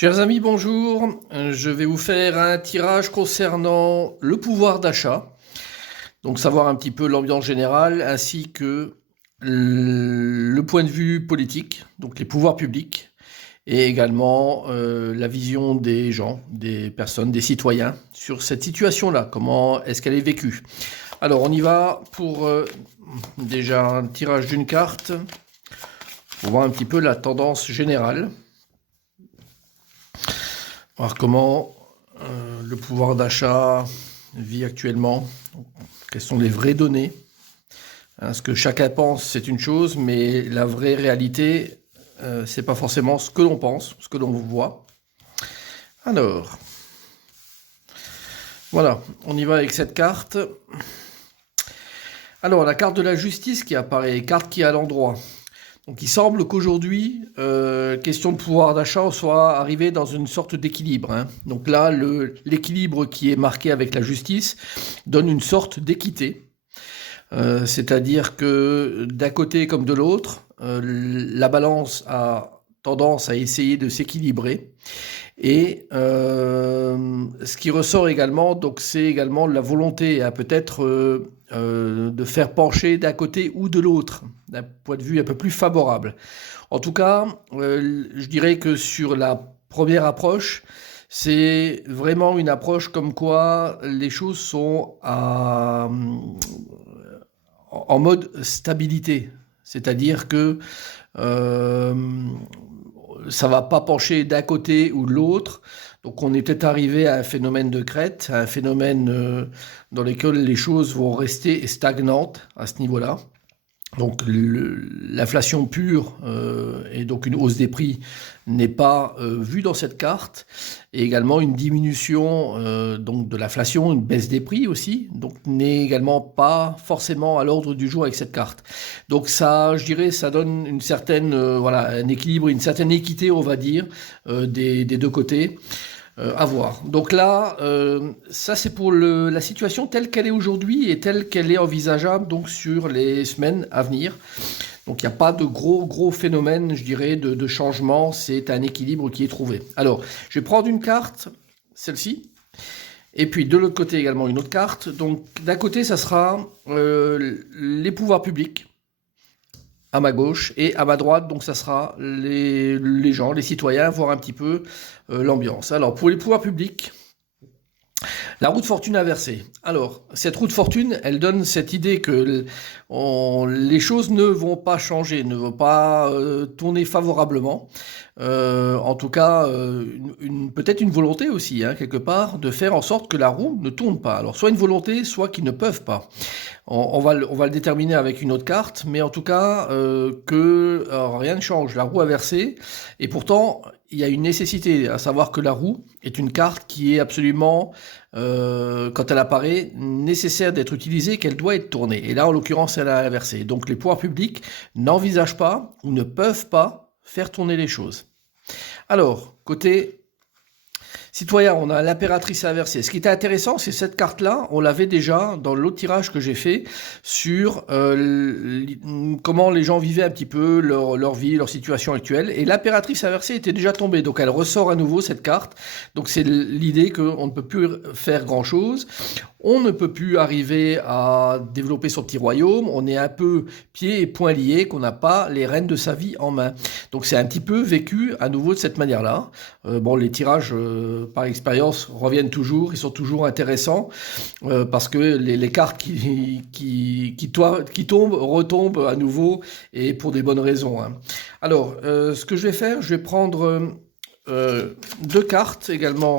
Chers amis, bonjour. Je vais vous faire un tirage concernant le pouvoir d'achat. Donc savoir un petit peu l'ambiance générale ainsi que le point de vue politique, donc les pouvoirs publics, et également la vision des gens, des personnes, des citoyens sur cette situation-là. Comment est-ce qu'elle est vécue? Alors on y va pour déjà un tirage d'une carte pour voir un petit peu la tendance générale. Voir comment le pouvoir d'achat vit actuellement, quelles sont les vraies données. Ce que chacun pense, c'est une chose, mais la vraie réalité, c'est pas forcément ce que l'on pense, ce que l'on voit. Alors, voilà, on y va avec cette carte. Alors, la carte de la justice qui apparaît, carte qui est à l'endroit. Donc il semble qu'aujourd'hui, question de pouvoir d'achat, on soit arrivé dans une sorte d'équilibre. Donc là, l'équilibre qui est marqué avec la justice donne une sorte d'équité. C'est-à-dire que d'un côté comme de l'autre, la balance a tendance à essayer de s'équilibrer. Et ce qui ressort également, donc c'est également la volonté à peut-être de faire pencher d'un côté ou de l'autre, d'un point de vue un peu plus favorable. En tout cas, je dirais que sur la première approche, c'est vraiment une approche comme quoi les choses sont en mode stabilité. C'est-à-dire que ça va pas pencher d'un côté ou de l'autre. Donc on est peut-être arrivé à un phénomène de crête, à un phénomène dans lequel les choses vont rester stagnantes à ce niveau-là. Donc l'inflation pure et donc une hausse des prix n'est pas vue dans cette carte. Et également une diminution donc de l'inflation, une baisse des prix aussi, donc n'est également pas forcément à l'ordre du jour avec cette carte. Donc ça, je dirais, ça donne une certaine voilà, un équilibre, une certaine équité, on va dire, des deux côtés. À voir. Donc là, ça c'est pour la situation telle qu'elle est aujourd'hui et telle qu'elle est envisageable donc sur les semaines à venir. Donc il n'y a pas de gros phénomène, je dirais, de changement. C'est un équilibre qui est trouvé. Alors, je vais prendre une carte, celle-ci, et puis de l'autre côté également une autre carte. Donc d'un côté, ça sera les pouvoirs publics à ma gauche, et à ma droite, donc ça sera les gens, les citoyens, voir un petit peu l'ambiance. Alors, pour les pouvoirs publics, la roue de fortune inversée. Alors, cette roue de fortune, elle donne cette idée que les choses ne vont pas changer, ne vont pas tourner favorablement. En tout cas, peut-être une volonté aussi, quelque part, de faire en sorte que la roue ne tourne pas. Alors, soit une volonté, soit qu'ils ne peuvent pas. On va le déterminer avec une autre carte, mais en tout cas, rien ne change. La roue inversée, et pourtant, il y a une nécessité, à savoir que la roue est une carte qui est absolument, quand elle apparaît, nécessaire d'être utilisée, qu'elle doit être tournée. Et là, en l'occurrence, elle a inversé. Donc, les pouvoirs publics n'envisagent pas ou ne peuvent pas faire tourner les choses. Alors, côté citoyen, on a l'impératrice inversée. Ce qui était intéressant, c'est cette carte-là, on l'avait déjà dans l'autre tirage que j'ai fait sur comment les gens vivaient un petit peu leur vie, leur situation actuelle. Et l'impératrice inversée était déjà tombée, donc elle ressort à nouveau cette carte. Donc c'est l'idée qu'on ne peut plus faire grand-chose. On ne peut plus arriver à développer son petit royaume. On est un peu pieds et poings liés, qu'on n'a pas les rênes de sa vie en main. Donc c'est un petit peu vécu à nouveau de cette manière-là. Bon, les tirages par expérience reviennent toujours, ils sont toujours intéressants parce que les cartes qui tombent retombent à nouveau et pour des bonnes raisons. Alors, ce que je vais faire, je vais prendre deux cartes également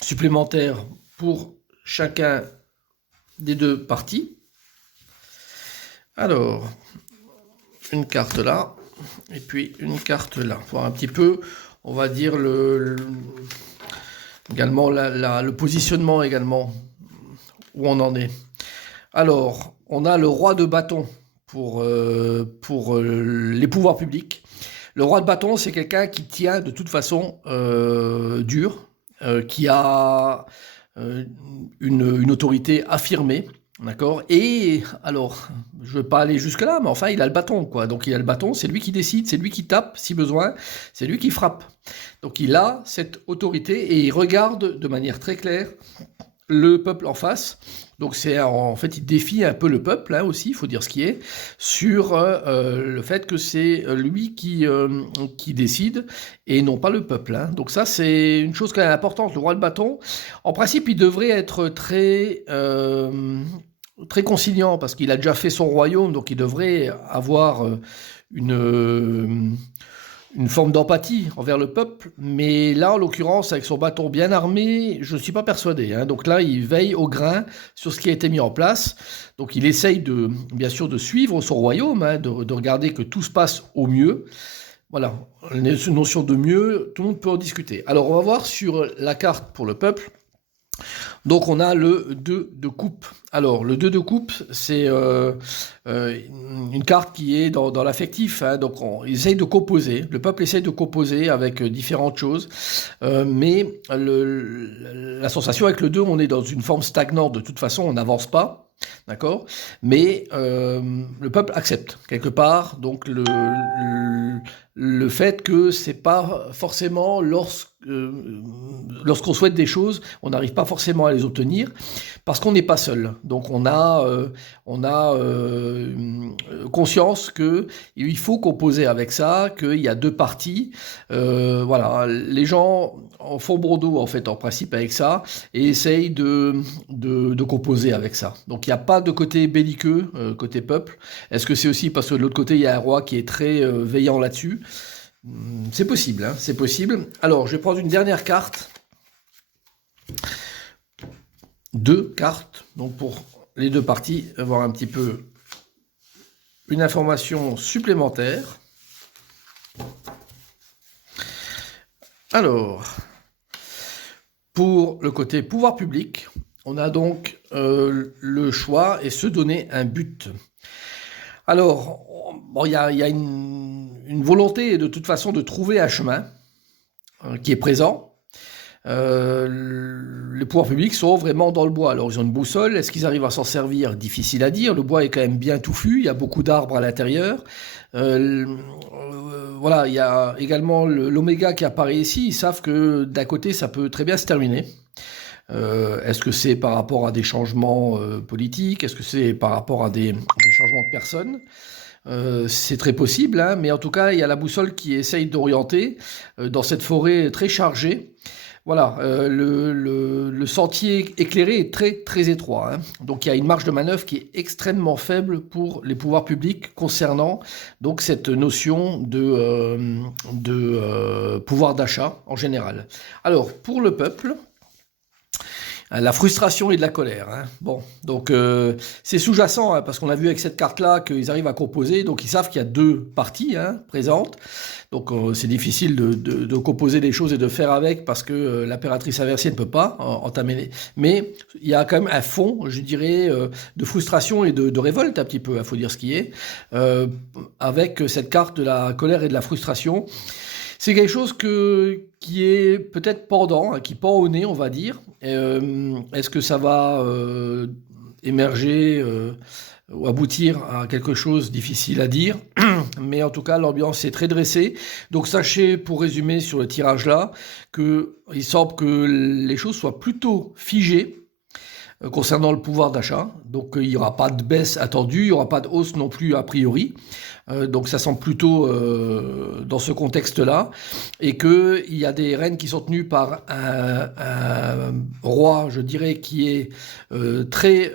supplémentaires pour chacun des deux parties. Alors, une carte là, et puis une carte là. Voir un petit peu, on va dire, également le positionnement également, où on en est. Alors, on a le roi de bâton pour les pouvoirs publics. Le roi de bâton, c'est quelqu'un qui tient de toute façon dur, qui a une autorité affirmée, d'accord. Et alors, je ne veux pas aller jusque-là, mais enfin, il a le bâton, quoi. Donc, il a le bâton, c'est lui qui décide, c'est lui qui tape, si besoin, c'est lui qui frappe. Donc il a cette autorité et il regarde de manière très claire le peuple en face. Donc c'est en fait il défie un peu le peuple aussi, il faut dire ce qui est, sur le fait que c'est lui qui décide et non pas le peuple. Donc ça c'est une chose quand même importante. Le roi de bâton, en principe il devrait être très conciliant parce qu'il a déjà fait son royaume, donc il devrait avoir une une forme d'empathie envers le peuple, mais là, en l'occurrence, avec son bâton bien armé, je ne suis pas persuadé. Donc là, il veille au grain sur ce qui a été mis en place. Donc il essaye bien sûr, de suivre son royaume, de regarder que tout se passe au mieux. Voilà, une notion de mieux, tout le monde peut en discuter. Alors, on va voir sur la carte pour le peuple. Donc on a le 2 de coupe. Alors le 2 de coupe, c'est une carte qui est dans l'affectif. Donc on essaye de composer. Le peuple essaye de composer avec différentes choses. Mais la sensation avec le 2, on est dans une forme stagnante. De toute façon, on n'avance pas. D'accord. Mais le peuple accepte quelque part. Donc le fait que c'est pas forcément lorsqu'on souhaite des choses, on n'arrive pas forcément à les obtenir parce qu'on n'est pas seul. Donc on a conscience que il faut composer avec ça, qu'il y a deux parties. Voilà, les gens font brodo en fait en principe avec ça et essayent de composer avec ça. Donc il n'y a pas de côté belliqueux côté peuple. Est-ce que c'est aussi parce que de l'autre côté il y a un roi qui est très veillant là-dessus? C'est possible, c'est possible. Alors, je vais prendre une dernière carte. 2 cartes, donc pour les deux parties, avoir un petit peu une information supplémentaire. Alors, pour le côté pouvoir public, on a donc le choix et se donner un but. Alors, bon, il y a une volonté de toute façon de trouver un chemin qui est présent. Les pouvoirs publics sont vraiment dans le bois. Alors ils ont une boussole, est-ce qu'ils arrivent à s'en servir? Difficile à dire, le bois est quand même bien touffu, il y a beaucoup d'arbres à l'intérieur. Voilà, il y a également l'oméga qui apparaît ici, ils savent que d'un côté ça peut très bien se terminer. Est-ce que c'est par rapport à des changements politiques? Est-ce que c'est par rapport à des changements de personnes? C'est très possible, mais en tout cas, il y a la boussole qui essaye d'orienter dans cette forêt très chargée. Voilà, le sentier éclairé est très très étroit. Donc il y a une marge de manœuvre qui est extrêmement faible pour les pouvoirs publics concernant donc cette notion de pouvoir d'achat en général. Alors pour le peuple, la frustration et de la colère. Bon, donc c'est sous-jacent parce qu'on a vu avec cette carte-là qu'ils arrivent à composer, donc ils savent qu'il y a deux parties présentes. Donc c'est difficile de composer des choses et de faire avec parce que l'impératrice inversée ne peut pas entamer. Mais il y a quand même un fond, je dirais, de frustration et de révolte un petit peu, il faut dire ce qui est, avec cette carte de la colère et de la frustration. C'est quelque chose qui est peut-être pendant, qui pend au nez, on va dire. Est-ce que ça va émerger ou aboutir à quelque chose difficile à dire? Mais en tout cas, l'ambiance est très dressée. Donc sachez, pour résumer sur le tirage là, qu'il semble que les choses soient plutôt figées concernant le pouvoir d'achat. Donc il n'y aura pas de baisse attendue, il n'y aura pas de hausse non plus a priori. Donc ça semble plutôt dans ce contexte-là, et qu'il y a des rênes qui sont tenues par un roi, je dirais, qui est très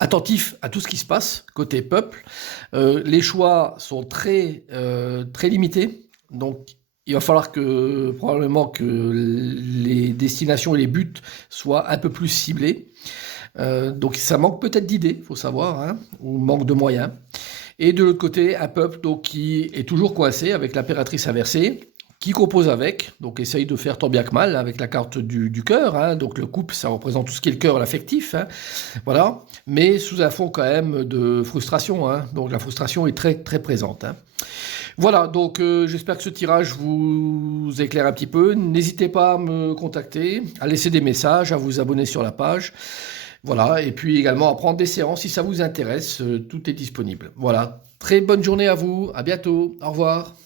attentif à tout ce qui se passe côté peuple. Les choix sont très limités, donc il va falloir probablement que les destinations et les buts soient un peu plus ciblés. Donc ça manque peut-être d'idées, faut savoir, ou manque de moyens. Et de l'autre côté, un peuple donc, qui est toujours coincé avec l'impératrice inversée, qui compose avec, donc essaye de faire tant bien que mal avec la carte du cœur, donc le couple, ça représente tout ce qui est le cœur, l'affectif, voilà, mais sous un fond quand même de frustration, donc la frustration est très très présente. Voilà, donc j'espère que ce tirage vous éclaire un petit peu. N'hésitez pas à me contacter, à laisser des messages, à vous abonner sur la page. Voilà, et puis également à prendre des séances si ça vous intéresse, tout est disponible. Voilà, très bonne journée à vous, à bientôt, au revoir.